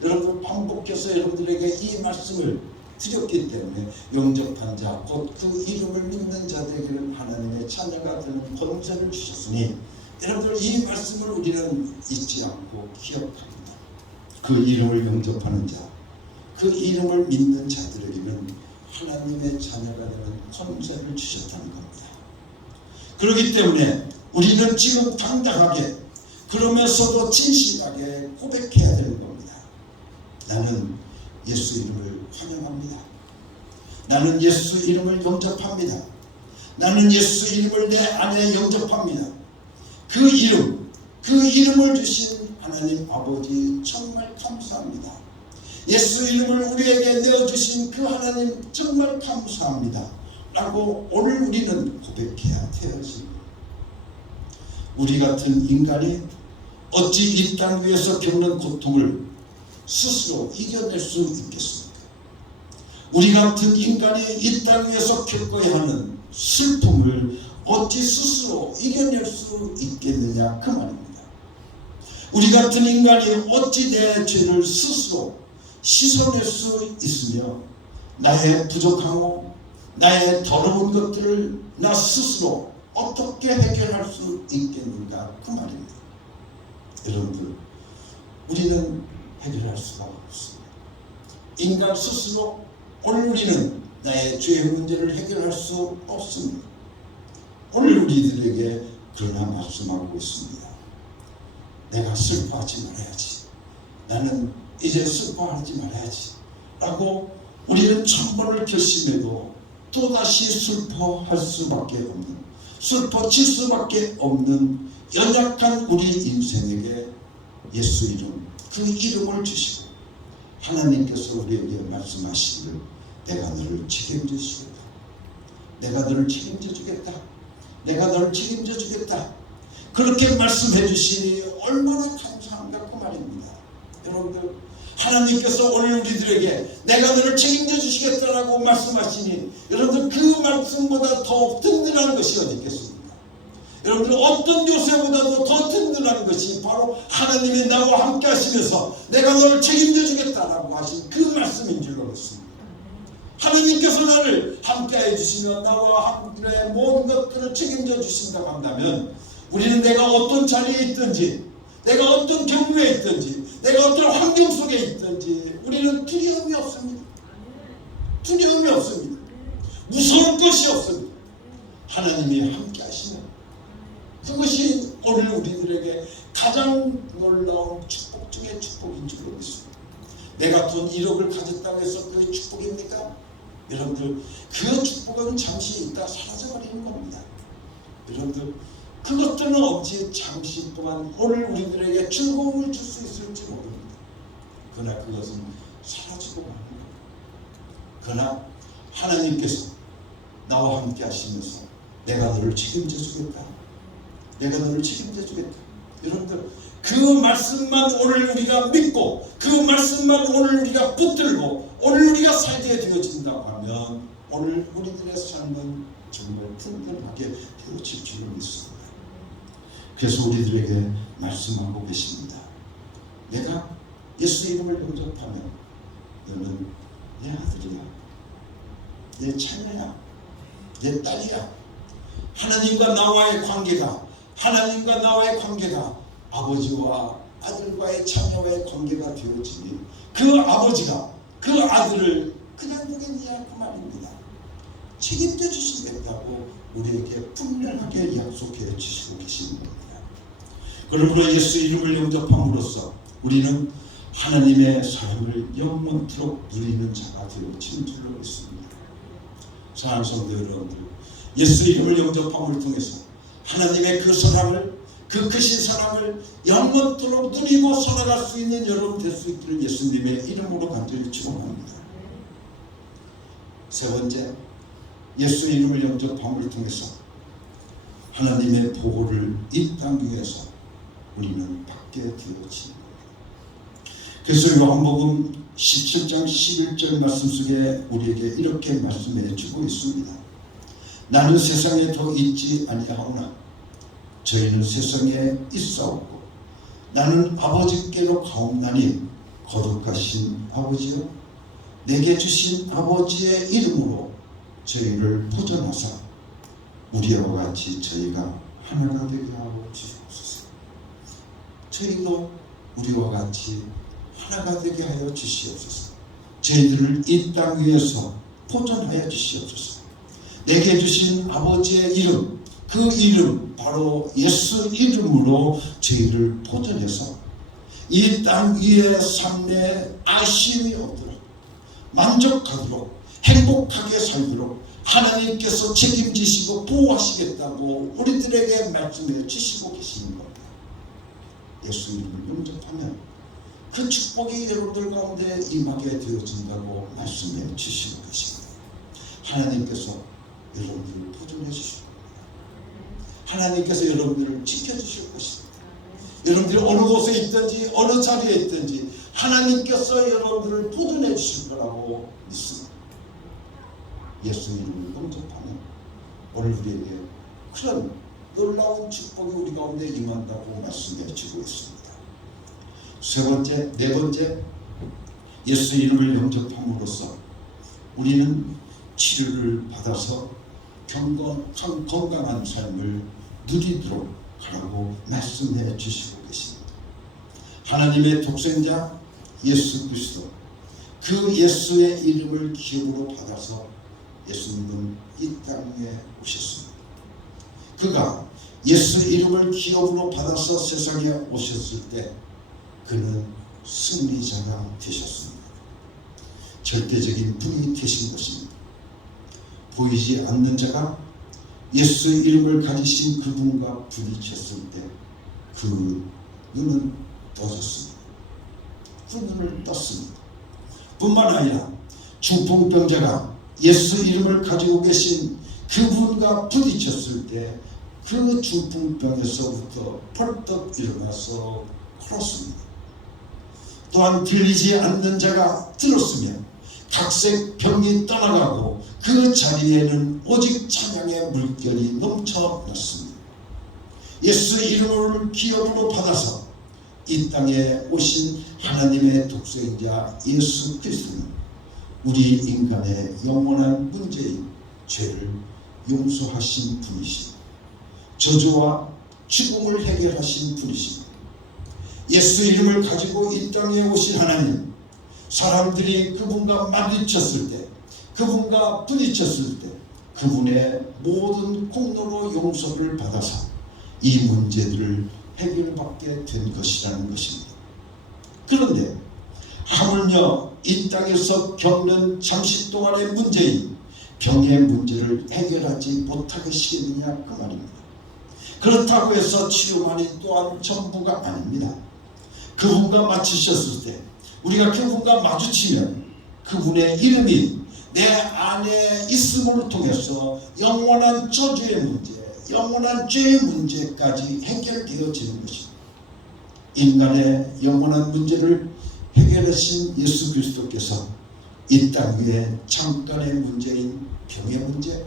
여러분들 반복해서 여러분들에게 이 말씀을 드렸기 때문에 영접한 자 곧 그 이름을 믿는 자들에게는 하나님의 자녀가 되는 권세를 주셨으니 여러분들 이 말씀을 우리는 잊지 않고 기억합니다. 그 이름을 영접하는 자, 그 이름을 믿는 자들에게는 하나님의 자녀가 되는 권세를 주셨다는 겁니다. 그렇기 때문에 우리는 지금 당당하게 그러면서도 진실하게 고백해야 되는 겁니다. 나는 예수 이름을 환영합니다. 나는 예수 이름을 영접합니다. 나는 예수 이름을 내 안에 영접합니다. 그 이름을 주신 하나님 아버지 정말 감사합니다. 예수 이름을 우리에게 내어주신 그 하나님 정말 감사합니다. 라고 오늘 우리는 고백해야 되었습니다. 우리 같은 인간이 어찌 이 땅 위에서 겪는 고통을 스스로 이겨낼 수 있겠습니까? 우리 같은 인간이 이 땅 위에서 겪어야 하는 슬픔을 어찌 스스로 이겨낼 수 있겠느냐 그 말입니다. 우리 같은 인간이 어찌 내 죄를 스스로 씻어낼 수 있으며 나의 부족하고 나의 더러운 것들을 나 스스로 어떻게 해결할 수 있겠는가 그 말입니다. 여러분들 우리는 해결할 수가 없습니다. 인간 스스로 오늘 우리는 나의 죄의 문제를 해결할 수 없습니다. 오늘 우리들에게 그러나 말씀하고 있습니다. 내가 슬퍼하지 말아야지. 나는 이제 슬퍼하지 말아야지. 라고 우리는 천번을 결심해도 또다시 슬퍼할 수밖에 없는, 슬퍼질 수밖에 없는 연약한 우리 인생에게 예수 이름, 그 이름을 주시고 하나님께서 우리에게 말씀하시기를 내가 너를 책임져 주겠다. 내가 너를 책임져 주겠다. 내가 너를 책임져 주겠다. 그렇게 말씀해 주시니 얼마나 감사한가 그 말입니다. 여러분들 하나님께서 오늘 우리들에게 내가 너를 책임져 주시겠다라고 말씀하시니 여러분들 그 말씀보다 더 든든한 것이 어디 있겠습니까? 여러분들 어떤 요새보다도 더 든든한 것이 바로 하나님이 나와 함께 하시면서 내가 너를 책임져 주겠다라고 하신 그 말씀인 줄로 믿습니다. 하나님께서 나를 함께해 주시며 나와 함께 모든 것들을 책임져 주신다고 한다면 우리는 내가 어떤 자리에 있든지 내가 어떤 경우에 있든지 내가 어떤 환경 속에 있든지 우리는 두려움이 없습니다. 두려움이 없습니다. 무서울 것이 없습니다. 하나님이 함께 하시는 그것이 오늘 우리들에게 가장 놀라운 축복 중의 축복인 줄로 믿습니다. 내가 돈 1억을 가졌다고 해서 그게 축복입니까? 여러분들 그 축복은 잠시 있다 사라져버리는 겁니다. 여러분들 그것들은 없이 잠시 동안 오늘 우리들에게 즐거움을 줄 수 있을지 모릅니다. 그러나 그것은 사라지고 맙니다. 그러나 하나님께서 나와 함께 하시면서 내가 너를 책임져 주겠다. 내가 너를 책임져 주겠다. 여러분들 그 말씀만 오늘 우리가 믿고 그 말씀만 오늘 우리가 붙들고 오늘 우리가 살게 되어진다고 하면 오늘 우리들의 삶은 정말 든든하게 되어질 줄을 믿습니다. 그래서 우리들에게 말씀하고 계십니다. 내가 예수 이름을 영접하면 너는 내 아들이야, 내 자녀야, 내 딸이야. 하나님과 나와의 관계가 아버지와 아들과의 자녀와의 관계가 되어지니 그 아버지가 그 아들을 그냥 두겠냐 그 말입니다. 책임져 주시겠다고 우리에게 분명하게 약속해 주시고 계시는 겁니다. 그러므로 예수 이름을 영접함으로써 우리는 하나님의 사랑을 영원토록 누리는 자가 되어진 줄로 믿습니다. 사랑하는 성도 여러분들, 예수 이름을 영접함을 통해서 하나님의 그 사랑을, 그 크신 사랑을 영원토록 누리고 살아갈 수 있는 여러분 될 수 있기를 예수님의 이름으로 간절히 축원합니다. 세 번째, 예수 이름을 영접함을 통해서 하나님의 보호를 이 땅 위에서 우리는 받게 되어집니다. 그래서 요한복음 17장 11절 말씀 속에 우리에게 이렇게 말씀해 주고 있습니다. 나는 세상에 더 있지 아니하오나 저희는 세상에 있사옵고 나는 아버지께로 가옵나니 거룩하신 아버지여 내게 주신 아버지의 이름으로 저희를 보존하사 우리와 같이 저희가 하나가 되게 하고 주시옵소서. 저희도 우리와 같이 하나가 되게 하여 주시옵소서. 저희들을 이 땅 위에서 보존하여 주시옵소서. 내게 주신 아버지의 이름, 그 이름 바로 예수 이름으로 저희를 보존해서 이 땅 위에 삶에 아쉬움이 없도록 만족하도록 행복하게 살도록 하나님께서 책임지시고 보호하시겠다고 우리들에게 말씀해 주시고 계시는 겁니다. 예수 이름을 영접하면 그 축복이 여러분들 가운데 임하게 되어진다고 말씀해 주시고 계십니다. 하나님께서 여러분들을 보존해 주실 겁니다. 하나님께서 여러분들을 지켜주실 것입니다. 여러분들이 어느 곳에 있든지 어느 자리에 있든지 하나님께서 여러분들을 보존해 주실 거라고 믿습니다. 예수 이름을 영접하면 오늘 우리에게 그런 놀라운 축복이 우리 가운데 임한다고 말씀해 주고 있습니다. 네 번째, 예수 이름을 영접함으로써 우리는 치료를 받아서 건강한 삶을 누리도록 하라고 말씀해 주시고 계십니다. 하나님의 독생자 예수 그리스도, 그 예수의 이름을 기업으로 받아서 예수님은 이 땅에 오셨습니다. 그가 예수 이름을 기업으로 받아서 세상에 오셨을 때 그는 승리자가 되셨습니다. 절대적인 분이 되신 것입니다. 보이지 않는 자가 예수 이름을 가지신 그분과 부딪혔을 때 그 눈은 떠졌습니다. 그 눈을 떴습니다. 뿐만 아니라 중풍병자가 예수 이름을 가지고 계신 그분과 부딪혔을 때 그 중풍병에서부터 벌떡 일어나서 걸었습니다. 또한 들리지 않는 자가 들었으며 각색 병이 떠나가고 그 자리에는 오직 찬양의 물결이 넘쳐났습니다. 예수 이름을 기업으로 받아서 이 땅에 오신 하나님의 독생자 예수 그리스도는 우리 인간의 영원한 문제인 죄를 용서하신 분이시고 저주와 죽음을 해결하신 분이십니다. 예수 이름을 가지고 이 땅에 오신 하나님, 사람들이 그분과 마주쳤을 때, 그분과 부딪혔을 때 그분의 모든 공로로 용서를 받아서 이 문제들을 해결받게 된 것이라는 것입니다. 그런데 하물며 이 땅에서 겪는 잠시 동안의 문제인 병의 문제를 해결하지 못하겠느냐 그 말입니다. 그렇다고 해서 치료만이 또한 전부가 아닙니다. 그분과 마주쳤을 때 우리가 그분과 마주치면 그분의 이름이 내 안에 있음을 통해서 영원한 저주의 문제, 영원한 죄의 문제까지 해결되어지는 것입니다. 인간의 영원한 문제를 해결하신 예수 그리스도께서 이 땅 위에 잠깐의 문제인 병의 문제,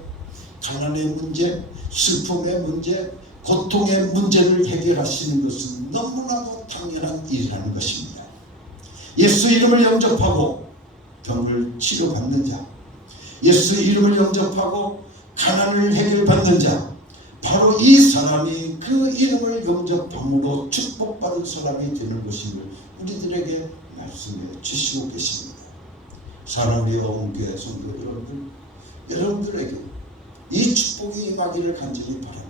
가난의 문제, 슬픔의 문제, 고통의 문제를 해결하시는 것은 너무나도 당연한 일이라는 것입니다. 예수 이름을 영접하고 병을 치료받는 자, 예수 이름을 영접하고 가난을 해결받는 자, 바로 이 사람이 그 이름을 영접함으로 축복받은 사람이 되는 것임을 우리들에게 말씀해 주시고 계십니다. 사랑하는 영혼교회 성도 여러분들에게 이 축복이 임하기를 간절히 바랍니다.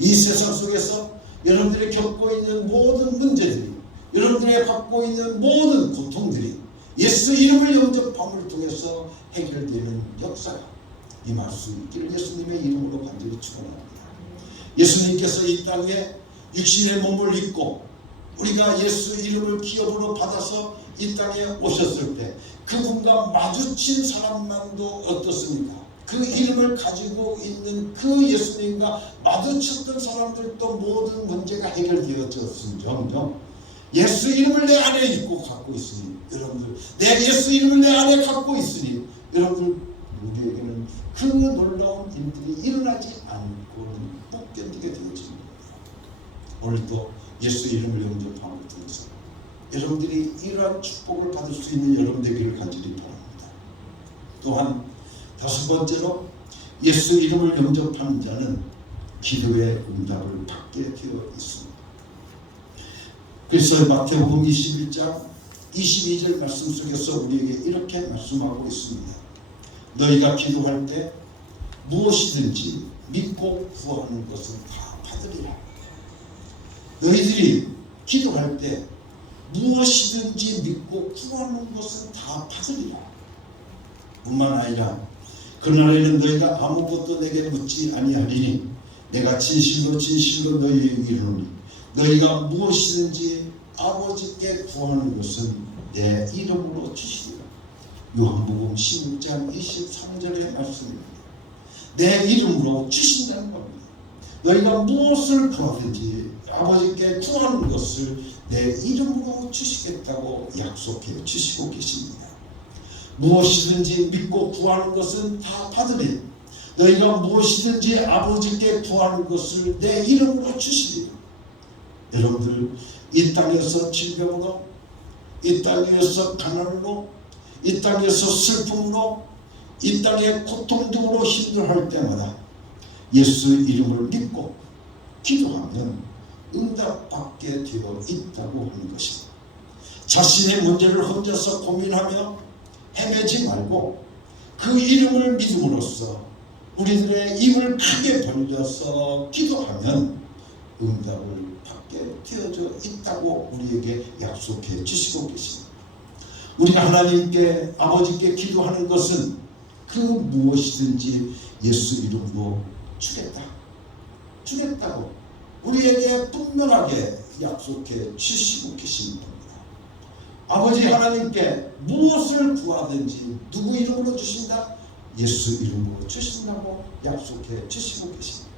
이 세상 속에서 여러분들이 겪고 있는 모든 문제들이, 여러분들이 받고 있는 모든 고통들이 예수 이름을 영접함을 통해서 해결되는 역사가 임할 수 있기를 예수님의 이름으로 간절히 축원합니다. 예수님께서 이 땅에 육신의 몸을 입고 우리가 예수 이름을 기업으로 받아서 이 땅에 오셨을 때 그분과 마주친 사람만도 어떻습니까? 그 이름을 가지고 있는 그 예수님과 마주쳤던 사람들도 모든 문제가 해결되어졌음정정 예수 이름을 내 안에 입고 갖고 있으니 여러분들 내 예수 이름을 내 안에 갖고 있으니 여러분들 우리에게는 그 놀라운 일들이 일어나지 않고는 못 견디게 되어집니다. 오늘도 예수 이름을 영접함으로 통해서 여러분들이 이러한 축복을 받을 수 있는 여러분 되기를 간절히 바랍니다. 또한 다섯 번째로 예수 이름을 영접하는 자는 기도의 응답을 받게 되어 있습니다. 그래서 마태복음 21장 22절 말씀 속에서 우리에게 이렇게 말씀하고 있습니다. 너희가 기도할 때 무엇이든지 믿고 구하는 것은 다 받으리라. 너희들이 기도할 때 무엇이든지 믿고 구하는 것은 다 받으리라. 뿐만 아니라 그날에는 너희가 아무것도 내게 묻지 아니하리니 내가 진실로 진실로 너희에게 이르노니 너희가 무엇이든지 아버지께 구하는 것은 내 이름으로 주시리라. 요한복음 16장 23절의 말씀입니다. 내 이름으로 주신다는 겁니다. 너희가 무엇을 구하든지 아버지께 구하는 것을 내 이름으로 주시겠다고 약속해 주시고 계십니다. 무엇이든지 믿고 구하는 것은 다 받으리. 너희가 무엇이든지 아버지께 구하는 것을 내 이름으로 주시리라. 여러분들 이 땅에서 질병으로, 이 땅에서 가난으로, 이 땅에서 슬픔으로, 이 땅의 고통 등으로 힘들어할 때마다 예수 이름을 믿고 기도하면 응답받게 되어 있다고 하는 것입니다. 자신의 문제를 혼자서 고민하며 헤매지 말고 그 이름을 믿음으로써 우리들의 입을 크게 벌려서 기도하면 응답을 받게 되어져 있다고 우리에게 약속해 주시고 계십니다. 우리가 하나님께 아버지께 기도하는 것은 그 무엇이든지 예수 이름으로 주겠다고 우리에게 분명하게 약속해 주시고 계십니다. 아버지 하나님께 무엇을 구하든지 누구 이름으로 주신다? 예수 이름으로 주신다고 약속해 주시고 계십니다.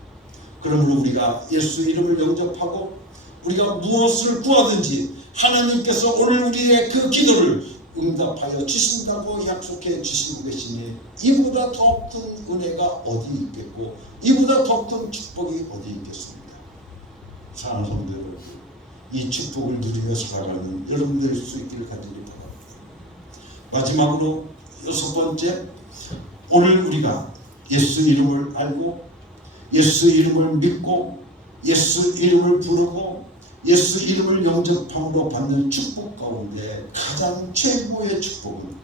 그러므로 우리가 예수 이름을 영접하고 우리가 무엇을 구하든지 하나님께서 오늘 우리의 그 기도를 응답하여 주신다고 약속해 주시고 계시니 이보다 더 큰 은혜가 어디 있겠고 이보다 더 큰 축복이 어디 있겠습니까? 사랑하는 성도 여러분, 이 축복을 누리며 살아가는 여러분들 수 있기를 간절히 바랍니다. 마지막으로 여섯 번째, 오늘 우리가 예수 이름을 알고 예수 이름을 믿고 예수 이름을 부르고 예수 이름을 영접함으로 받는 축복 가운데 가장 최고의 축복은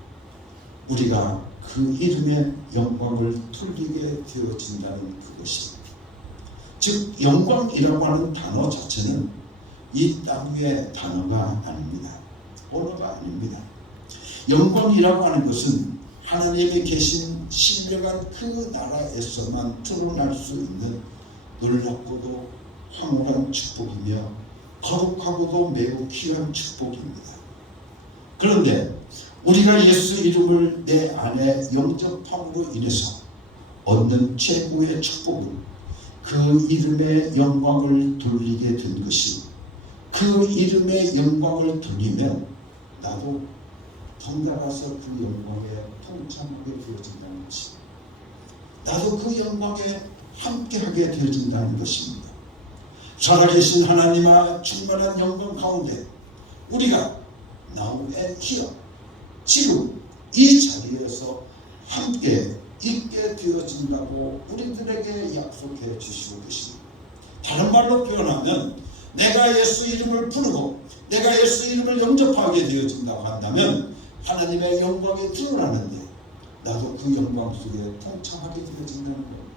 우리가 그 이름의 영광을 돌리게 되어진다는 그것입니다. 즉 영광이라고 하는 단어 자체는 이 땅 위의 단어가 아닙니다. 언어가 아닙니다. 영광이라고 하는 것은 하나님이 계신 신령한 그 나라에서만 드러날 수 있는 놀랍고도 황홀한 축복이며 거룩하고도 매우 귀한 축복입니다. 그런데 우리가 예수 이름을 내 안에 영접함으로 인해서 얻는 최고의 축복은 그 이름의 영광을 돌리게 된 것이, 그 이름의 영광을 돌리면 나도 덩달아서 그 영광에 동참하게 되어진다는 것입니다. 나도 그 영광에 함께하게 되어진다는 것입니다. 살아계신 하나님과 충만한 영광 가운데 우리가 now and here, 지금 이 자리에서 함께 있게 되어진다고 우리들에게 약속해 주시고 계십니다. 다른 말로 표현하면 내가 예수 이름을 부르고 내가 예수 이름을 영접하게 되어진다고 한다면 하나님의 영광이 드러나는데 나도 그 영광 속에 동참하게 되어진다는 겁니다.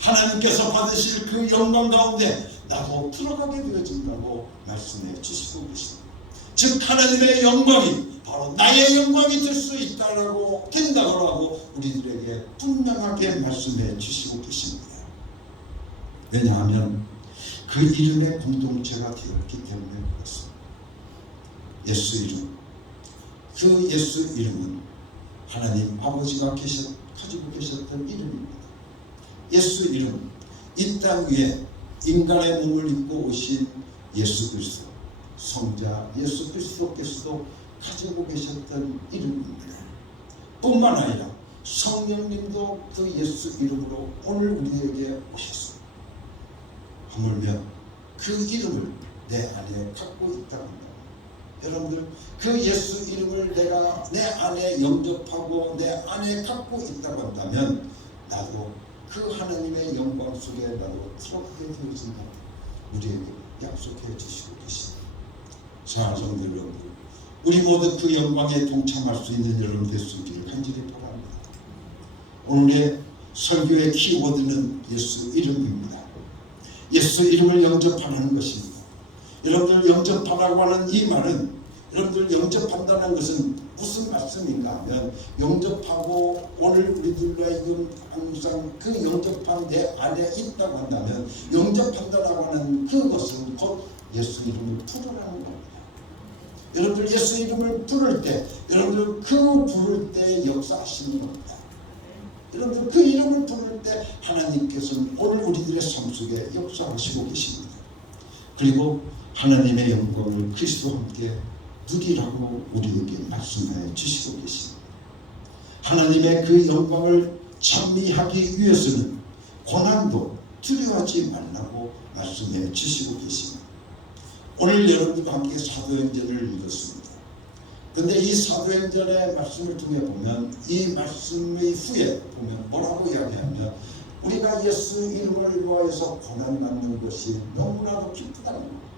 하나님께서 받으실 그 영광 가운데 나도 들어가게 되어진다고 말씀해 주시고 계십니다. 즉 하나님의 영광이 바로 나의 영광이 될 수 있다라고 된다고 하고 우리들에게 분명하게 말씀해 주시고 계십니다. 왜냐하면 그 이름의 공동체가 되었기 때문에 그렇습니다. 예수 이름, 그 예수 이름은 하나님 아버지가 가지고 계셨던 이름입니다. 예수 이름, 이 땅 위에 인간의 몸을 입고 오신 예수 그리스도, 성자 예수 그리스도께서도 가지고 계셨던 이름입니다. 뿐만 아니라 성령님도 그 예수 이름으로 오늘 우리에게 오셨습니다. 하물며 그 이름을 내 안에 갖고 있다고 합니다. 여러분들, 그 예수 이름을 내가 내 안에 영접하고 내 안에 갖고 있다고 한다면 나도 그 하나님의 영광 속에 나도 들어가게 되어진다. 우리에게 약속해 주시고 계십니다. 사랑하는 성도 여러분들, 우리 모두 그 영광에 동참할 수 있는 여러분 되시기를 간절히 바랍니다. 오늘의 설교의 키워드는 예수 이름입니다. 예수 이름을 영접하는 것입니다. 여러분들, 영접하라고 하는 이 말은, 여러분들 영접한다는 것은 무슨 말씀인가 하면, 영접하고 오늘 우리들과 이건 항상 그 영접한 내 안에 있다고 한다면, 영접한다라고 하는 그것은 곧 예수 이름을 부르라는 겁니다. 여러분들, 예수 이름을 부를 때, 여러분들 그 부를 때 역사하시는 겁니다. 여러분들 그 이름을 부를 때 하나님께서는 오늘 우리들의 삶 속에 역사하시고 계십니다. 그리고 하나님의 영광을 그리스도와 함께 누리라고 우리에게 말씀하여 주시고 계십니다. 하나님의 그 영광을 찬미하기 위해서는 고난도 두려워하지 말라고 말씀해 주시고 계십니다. 오늘 여러분들과 함께 사도행전을 읽었습니다. 그런데 이 사도행전의 말씀을 통해 보면, 이 말씀의 후에 보면 뭐라고 이야기하면, 우리가 예수 이름을 위하여서 고난받는 것이 너무나도 기쁘다는 겁니다.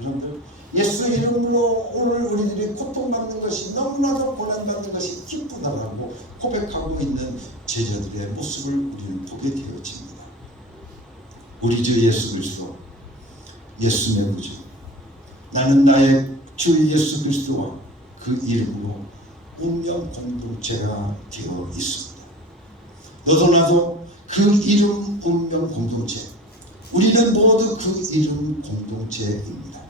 여러분들, 예수 이름으로 오늘 우리들이 고통받는 것이, 너무나도 고난받는 것이 기쁘다라고 고백하고 있는 제자들의 모습을 우리는 보게 되어집니다. 우리 주 예수 그리스도, 예수 내 구주, 나는 나의 주 예수 그리스도와 그 이름으로 운명 공동체가 되어 있습니다. 너도 나도 그 이름 운명 공동체, 우리는 모두 그 이름 공동체입니다.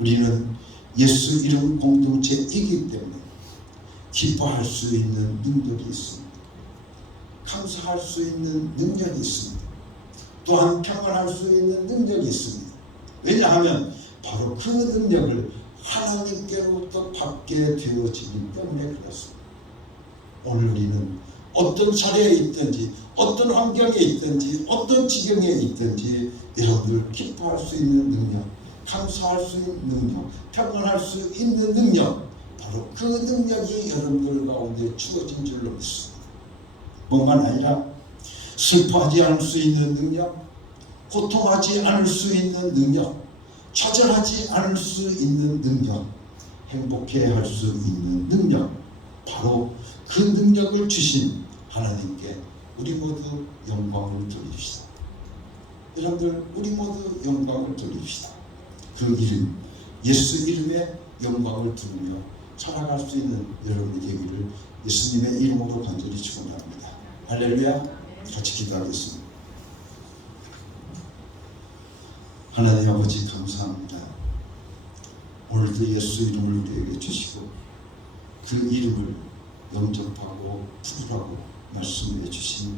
우리는 예수 이름 공동체이기 때문에 기뻐할 수 있는 능력이 있습니다. 감사할 수 있는 능력이 있습니다. 또한 평안할 수 있는 능력이 있습니다. 왜냐하면 바로 그 능력을 하나님께로부터 받게 되어지기 때문에 그렇습니다. 오늘 우리는 어떤 자리에 있든지, 어떤 환경에 있든지, 어떤 지경에 있든지 여러분들 기뻐할 수 있는 능력, 감사할 수 있는 능력, 평안할 수 있는 능력, 바로 그 능력이 여러분들 가운데 주어진 줄로 믿습니다. 뿐만 아니라 슬퍼하지 않을 수 있는 능력, 고통하지 않을 수 있는 능력, 좌절하지 않을 수 있는 능력, 행복해 할 수 있는 능력, 바로 그 능력을 주신 하나님께 우리 모두 영광을 돌립시다. 여러분들, 우리 모두 영광을 돌립시다. 그 이름, 예수 이름의 영광을 두르며 살아갈 수 있는 여러분이 되기를 예수님의 이름으로 간절히 축원합니다. 할렐루야. 같이 기도하겠습니다. 하나님 아버지, 감사합니다. 오늘도 예수 이름을 우리에게 주시고 그 이름을 영접하고 부르라고 말씀해 주신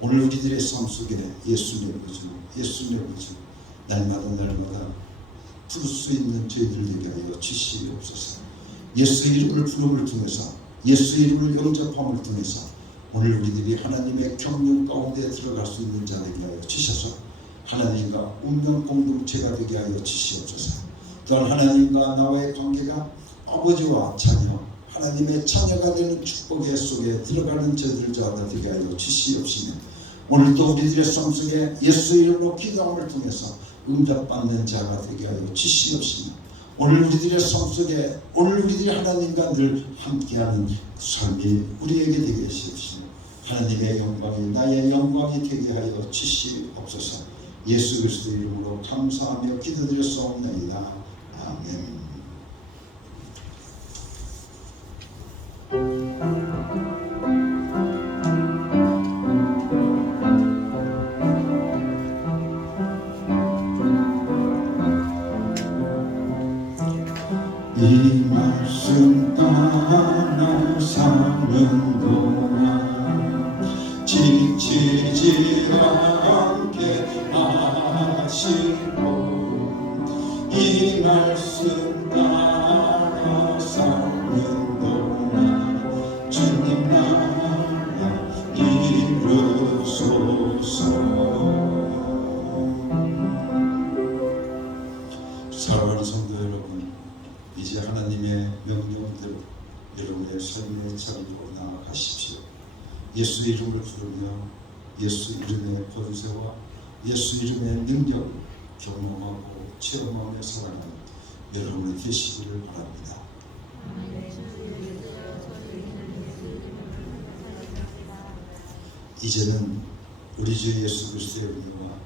오늘 우리들의 삶 속에 예수 내 구주, 예수 내 구주, 날마다 부를 수 있는 저희들 되게 하여 주시옵소서. 예수 이름을 부름을 통해서, 예수 이름을 영접함을 통해서 오늘 우리들이 하나님의 경륜 가운데 들어갈 수 있는 자 되게 하여 주셔서 하나님과 운명 공동체가 되게 하여 주시옵소서. 또한 하나님과 나와의 관계가 아버지와 자녀, 하나님의 자녀가 되는 축복의 속에 들어가는 저희들 자가 되게 하여 주시옵시며, 오늘도 우리들의 삶 속에 예수 이름으로 기도함을 통해서 응답받는 자가 되게 하여 주시옵시며, 오늘 우리들의 삶 속에 오늘 우리들이 하나님과 늘 함께하는 삶이 우리에게 되게 하시옵시며, 하나님의 영광이 나의 영광이 되게 하여 주시옵소서. 예수 그리스도 이름으로 감사하며 기도드렸사옵나이다. 아멘. 이 말씀 따라 사는 동안 지치지 않게 하시고, 이 말씀 따라 사는 동안 주님 나 사랑하는 성도 여러분, 이제 하나님의 명령대로 여러분의 삶의 자리로 나아가십시오. 예수 이름을 부르며 예수 이름의 권세와 예수 이름의 능력을 경험하고 체험하며 살아가는 여러분이 되시기를 바랍니다. 이제는 우리 주 예수 그리스도의 은혜와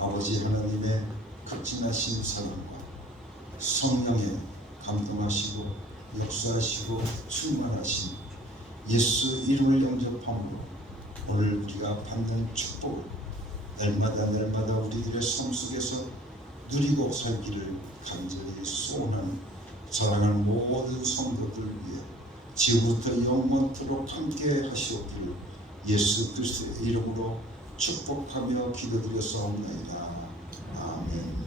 아버지 하나님의 극진하신 사랑과 성령의 감동하시고 역사하시고 충만하신 예수 이름을 영접함으로 오늘 우리가 받는 축복을 날마다 우리들의 삶 속에서 누리고 살기를 간절히 소원하는 사랑하는 모든 성도들 위해 지금부터 영원토록 함께 하시옵기를 예수 그리스도의 이름으로 축복하며 기도드렸사옵나이다. 아멘.